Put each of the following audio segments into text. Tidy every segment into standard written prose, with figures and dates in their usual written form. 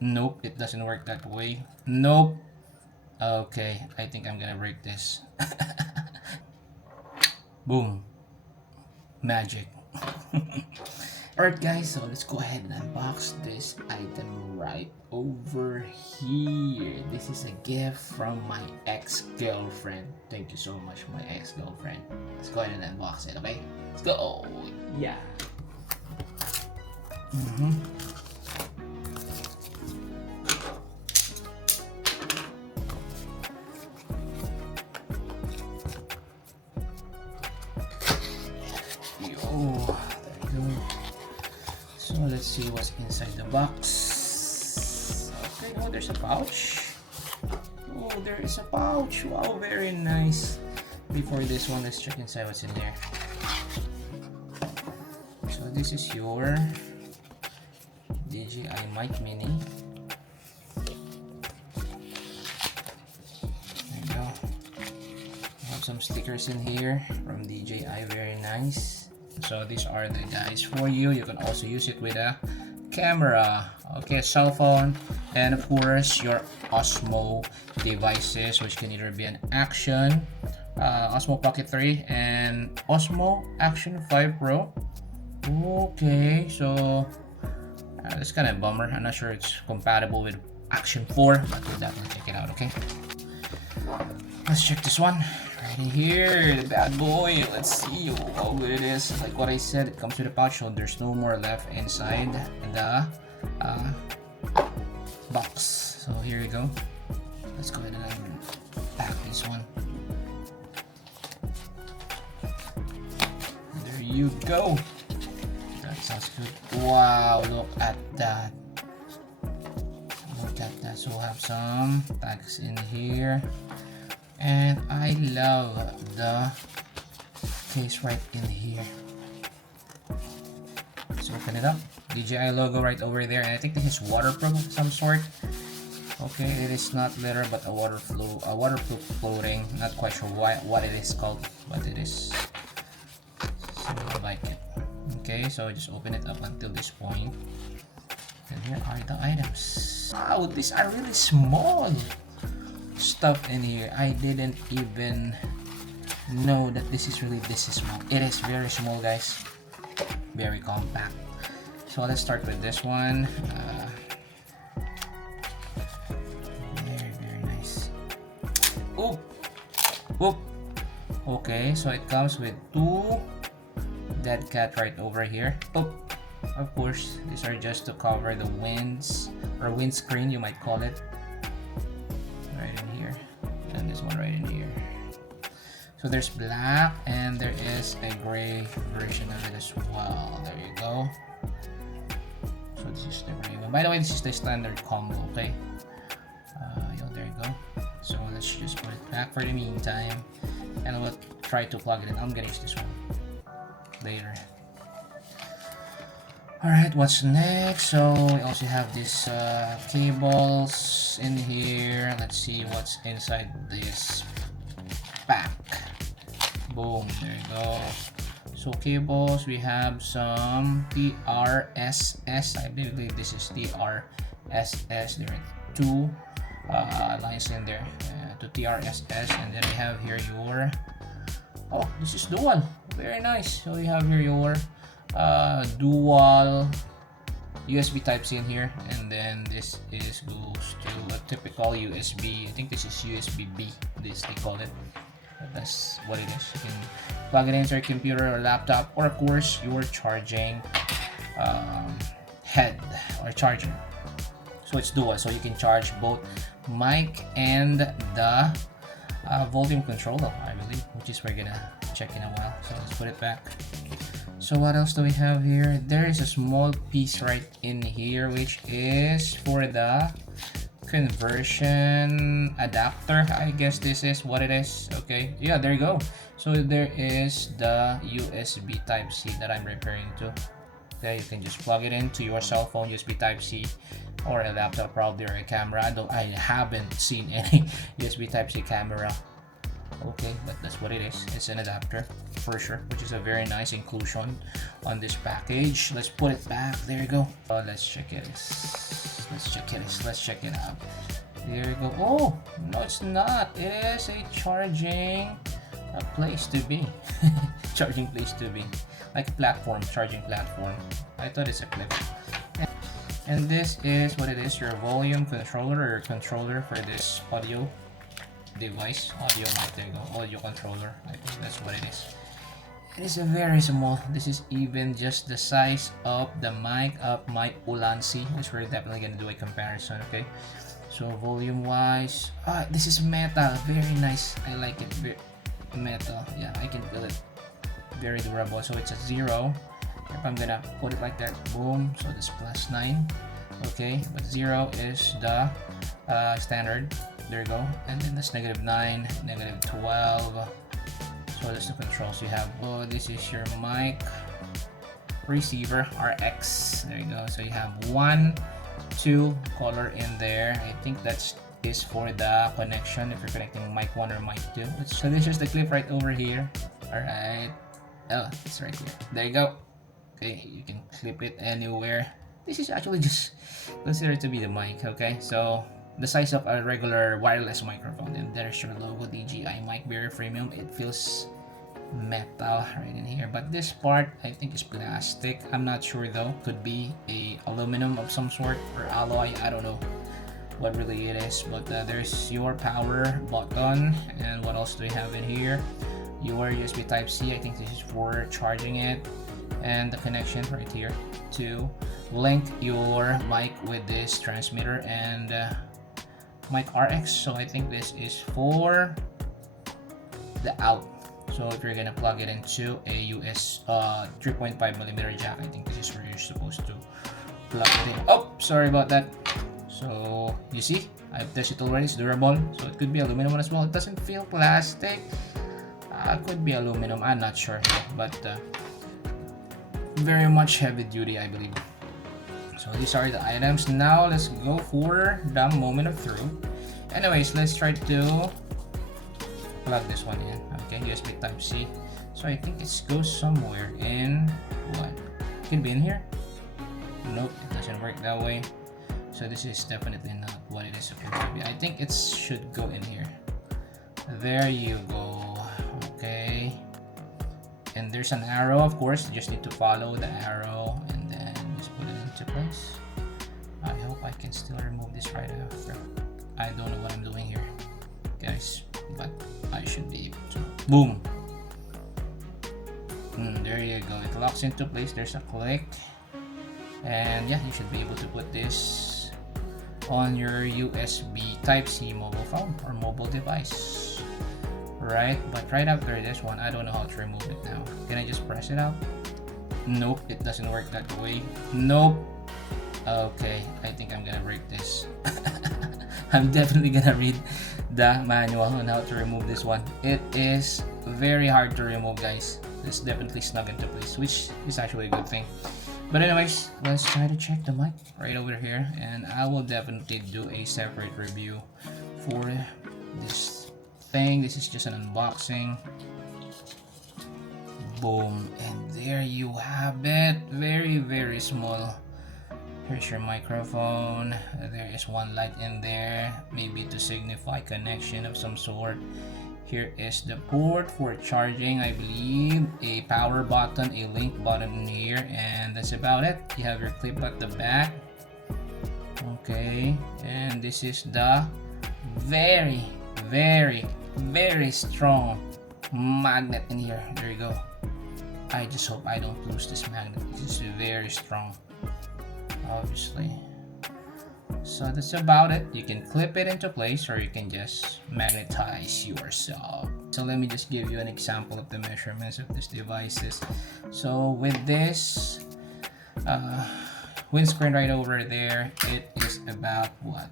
Nope, it doesn't work that way. Nope. Okay, I think I'm gonna break this. Boom. Magic. Alright guys, so let's go ahead and unbox this item right over here. This is a gift from my ex-girlfriend. Thank you so much, my ex-girlfriend. Let's go ahead and unbox it, okay? Let's go! Yeah. Yo, there you go. So let's see what's inside the box. Okay, oh, there's a pouch. Oh, there is a pouch. Wow, very nice. Before this one, let's check inside what's in there. So this is your DJI Mic Mini. There you go. We have some stickers in here from DJI, very nice. So these are the guys for you. You can also use it with a camera, okay, cell phone, and of course your Osmo devices, which can either be an Action, Osmo Pocket 3, and Osmo Action 5 Pro. Okay, so that's kind of a bummer. I'm not sure it's compatible with Action 4, but we'll definitely check it out, okay? Let's check this one. Right in here, the bad boy. Let's see how good it is. Like what I said, it comes with a pouch, so there's no more left inside the box. So here you go. Let's go ahead and unpack this one. There you go. That sounds good. Wow, look at that. Look at that. So we'll have some tags in here. And I love the case right in here. Let's open it up. DJI logo right over there, and I think this is waterproof of some sort. Okay, it is not leather, but a waterproof clothing. Not quite sure what it is called, but it is something like it. Okay, so just open it up until this point. And here are the items. Wow, these are really small stuff in here. I didn't even know that this is really this small. It is very small, guys. Very compact. So let's start with this one. Very nice. Oop. Oop. Okay, so it comes with two dead cat right over here. Oop. Of course, these are just to cover the windscreen, you might call it. Right in here, and this one right in here. So there's black, and there is a gray version of it as well. There you go. So this is the gray one. By the way, this is the standard combo, okay? There you go. So let's just put it back for the meantime, and I will try to plug it in. I'm gonna use this one later. Alright, what's next? So we also have these cables in here. Let's see what's inside this pack. Boom, there you go. So cables, we have some TRSS. I believe this is TRSS. There are two lines in there to TRSS, and then we have here your, oh, this is dual. Very nice. So we have here your dual USB Type-C in here, and then this goes to a typical USB. I think this is USB-B, this they call it. That's what it is. You can plug it into your computer or laptop, or of course your charging head or charger. So it's dual, so you can charge both mic and the volume controller, I believe, which is we're gonna check in a while. So let's put it back. So what else do we have here? There is a small piece right in here, which is for the conversion adapter. I guess this is what it is. Okay, yeah, there you go. So there is the USB Type-C that I'm referring to. Okay, you can just plug it into your cell phone USB Type-C, or a laptop probably, or a camera. I haven't seen any USB Type-C camera. Okay, but that's what it is. It's an adapter for sure, which is a very nice inclusion on this package. Let's put it back. There you go. Let's check Okay, let's check it out. There you go. Oh, no, it's not. It is a charging place to be. Charging place to be. Like a platform, charging platform. I thought it's a clip. And this is what it is, your volume controller or controller for this audio device. Audio mic, there you go. Audio controller. I think that's what it is. It is a very small. This is even just the size of the mic of my Ulanzi, which we're definitely gonna do a comparison, okay? So volume wise, this is metal, very nice. I like it. Metal, yeah, I can feel it. Very durable. So it's a 0. If I'm gonna put it like that, boom. So this +9, okay. But 0 is the standard. There you go. And then this -9, -12. So that's the controls you have. Oh, this is your mic receiver RX. There you go. So you have 1, 2 color in there. I think that's is for the connection if you're connecting mic 1 or mic 2. So this is the clip right over here. Alright. Oh, it's right here. There you go. Okay, you can clip it anywhere. This is actually just considered to be the mic, okay? So the size of a regular wireless microphone, and there's your logo, DJI Mic Very Premium. It feels metal right in here, but this part I think is plastic. I'm not sure though. Could be a aluminum of some sort or alloy. I don't know what really it is, but there's your power button. And what else do we have in here? Your USB Type-C. I think this is for charging it, and the connection right here to link your mic with this transmitter and mic RX. So I think this is for the out. So if you're gonna plug it into a US 3.5mm jack, I think this is where you're supposed to plug it in. Oh, sorry about that. So you see, I've tested it already. It's durable, so it could be aluminum as well. It doesn't feel plastic. Could be aluminum. I'm not sure, but very much heavy duty, I believe. So these are the items. Now let's go for the moment of truth. Anyways, let's try to plug this one in. Okay, USB Type-C. So I think it goes somewhere in what? Could be in here. Nope, it doesn't work that way. So this is definitely not what it is supposed to be. I think it should go in here. There you go. Okay. And there's an arrow, of course. You just need to follow the arrow and then just put it into place. I hope I can still remove this right after. I don't know what I'm doing here, guys, but I should be able to. Boom. There you go. It locks into place. There's a click. And yeah, you should be able to put this on your USB Type-C mobile phone or mobile device. Right, but right after this one, I don't know how to remove it now. Can I just press it out? Nope, it doesn't work that way. Nope. Okay, I think I'm gonna break this. I'm definitely gonna read the manual on how to remove this one. It is very hard to remove, guys. It's definitely snug into place, which is actually a good thing. But anyways, let's try to check the mic right over here, and I will definitely do a separate review for this thing. This is just an unboxing. Boom, and there you have it. Very small. Here's your microphone. There is one light in there, maybe to signify connection of some sort. Here is the port for charging, I believe, a power button, a link button here, and that's about it. You have your clip at the back. Okay, and this is the very strong magnet in here. There you go. I just hope I don't lose this magnet. This is very strong, obviously. So that's about it. You can clip it into place or you can just magnetize yourself. So let me just give you an example of the measurements of these devices. So with this windscreen right over there, it is about what?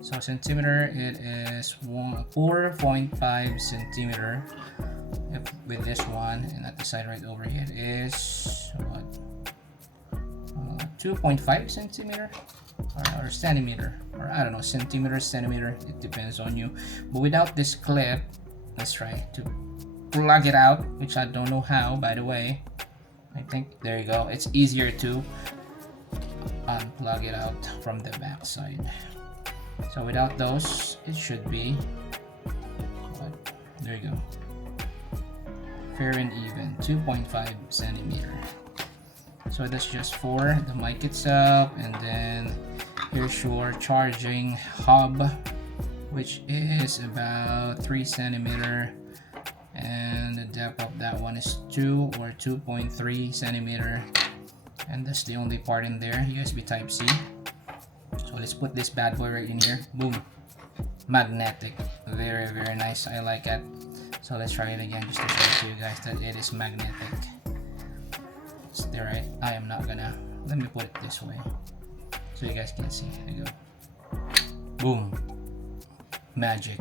So centimeter, it is 4.5 centimeter with this one, and at the side right over here it is what? 2.5 centimeter or centimeter, or I don't know, centimeter, it depends on you. But without this clip, let's try to plug it out, which I don't know how, by the way. I think there you go. It's easier to unplug it out from the back side. So without those, it should be, there you go, fair and even, 2.5 centimeter. So that's just for the mic itself, and then here's your charging hub, which is about 3 centimeter, and the depth of that one is 2 or 2.3 centimeter, and that's the only part in there, USB type C. So let's put this bad boy right in here. Boom, magnetic, very nice. I like it. So let's try it again just to show to you guys that it is magnetic. It's there, right? I am not gonna, let me put it this way so you guys can see. There you go, boom, magic.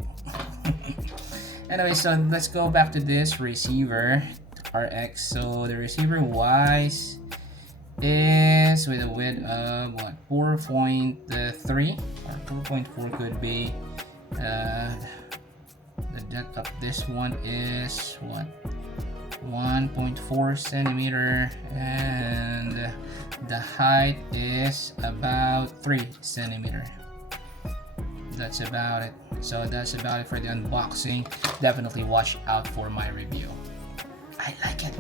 Anyway, so let's go back to this receiver RX. So the receiver wise is with a width of what, 4.3 or 4.4 could be. The depth of this one is what, 1.4 centimeter, and the height is about 3 centimeter. That's about it. So that's about it for the unboxing. Definitely watch out for my review. I like it.